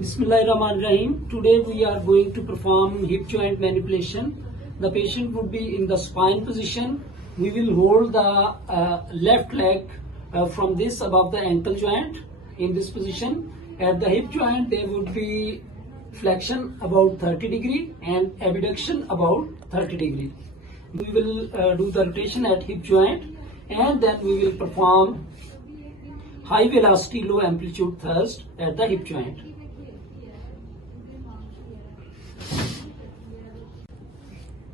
Bismillahirrahmanirrahim. Today we are going to perform hip joint manipulation. The patient would be in the spine position. We will hold the left leg from this above the ankle joint in this position. At the hip joint there would be flexion about 30 degree and abduction about 30 degree. We will do the rotation at hip joint, and then we will perform high velocity low amplitude thrust at the hip joint.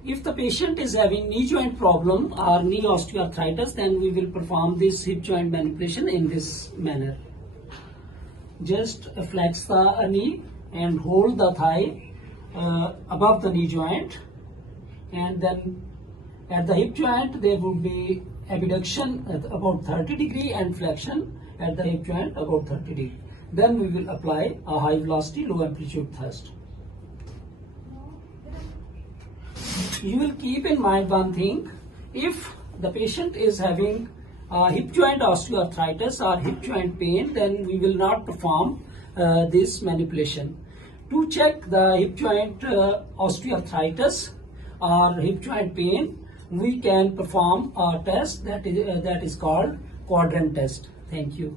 If the patient is having knee joint problem or knee osteoarthritis, then we will perform this hip joint manipulation in this manner. Just flex the knee and hold the thigh above the knee joint, and then at the hip joint there would be abduction at about 30 degree and flexion at the hip joint about 30 degree. Then we will apply a high velocity low amplitude thrust. You will keep in mind one thing: if the patient is having hip joint osteoarthritis or hip joint pain, then we will not perform this manipulation. To check the hip joint osteoarthritis or hip joint pain, we can perform a test that is called quadrant test. Thank you.